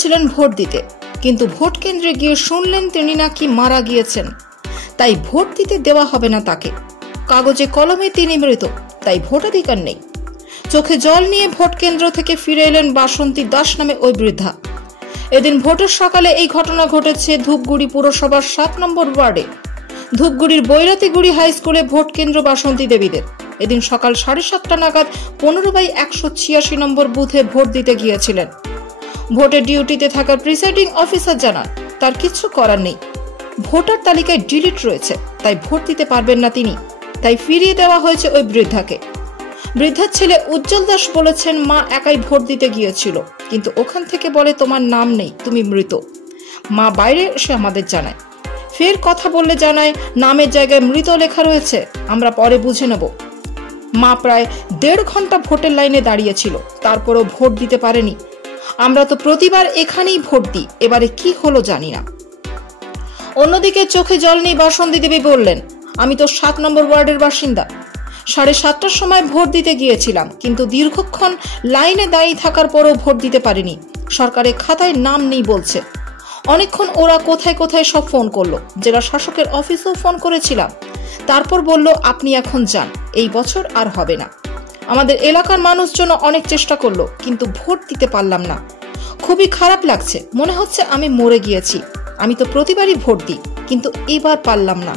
গিয়েছিলেন ভোট দিতে, কিন্তু ভোট কেন্দ্রে গিয়ে শুনলেন তিনি নাকি মারা গিয়েছেন, তাই ভোট দিতে দেওয়া হবে না তাকে। কাগজে কলমে তিনি মৃত, তাই ভোটাধিকার নেই। চোখে জল নিয়ে ভোট কেন্দ্র থেকে ফিরে এলেন বাসন্তী দাস নামে ওই বৃদ্ধা। এদিন ভোটের সকালে এই ঘটনা ঘটেছে ধূপগুড়ি পুরসভার 7 নম্বর ওয়ার্ডে ধূপগুড়ির বৈরাতিগুড়ি হাই স্কুলে ভোট কেন্দ্র বাসন্তী দেবীদের। এদিন সকাল 7:30 নাগাদ 15/186 নম্বর বুথে ভোট দিতে গিয়েছিলেন। ভোটের ডিউটিতে থাকা প্রিসাইডিং অফিসার জানান তার কিছু করার নেই, ভোটার তালিকায় ডিলিট রয়েছে, তাই ভোট দিতে পারবেন না তিনি, তাই ফিরিয়ে দেওয়া হয়েছে ওই বৃদ্ধাকে। বৃদ্ধার ছেলে উজ্জ্বল দাস বলেছেন মা একাই ভোট দিতে গিয়েছিল, কিন্তু ওখান থেকে বলে তোমার নাম নেই, তুমি মৃত। মা বাইরে এসে আমাদের জানায়, ফের কথা বললে জানায় নামের জায়গায় মৃত লেখা রয়েছে, আমরা পরে বুঝে নেব। মা প্রায় 1.5 ঘন্টা ভোটের লাইনে দাঁড়িয়েছিল, তারপরেও ভোট দিতে পারেনি। আমরা তো প্রতিবার এখানেই ভোট দিই, এবারে কি হলো জানি না। অন্যদিকে চোখে জল নেই বাসন্তী দেবী বললেন, আমি তো 7 নম্বর ওয়ার্ডের বাসিন্দা। 7:30টার সময় ভোট দিতে গিয়েছিলাম, কিন্তু দীর্ঘক্ষণ লাইনে দাঁড়িয়ে থাকার পরও ভোট দিতে পারিনি। সরকারের খাতায় নাম নেই বলছে। অনেকক্ষণ ওরা কোথায় কোথায় সব ফোন করলো, জেলা শাসকের অফিসেও ফোন করেছিলাম, তারপর বলল আপনি এখন যান, এই বছর আর হবে না। আমাদের এলাকার মানুষজন অনেক চেষ্টা করলো, কিন্তু ভোট দিতে পারলাম না। খুবই খারাপ লাগছে, মনে হচ্ছে আমি মরে গিয়েছি। আমি তো প্রতিবারই ভোট দিই, কিন্তু এবার পারলাম না।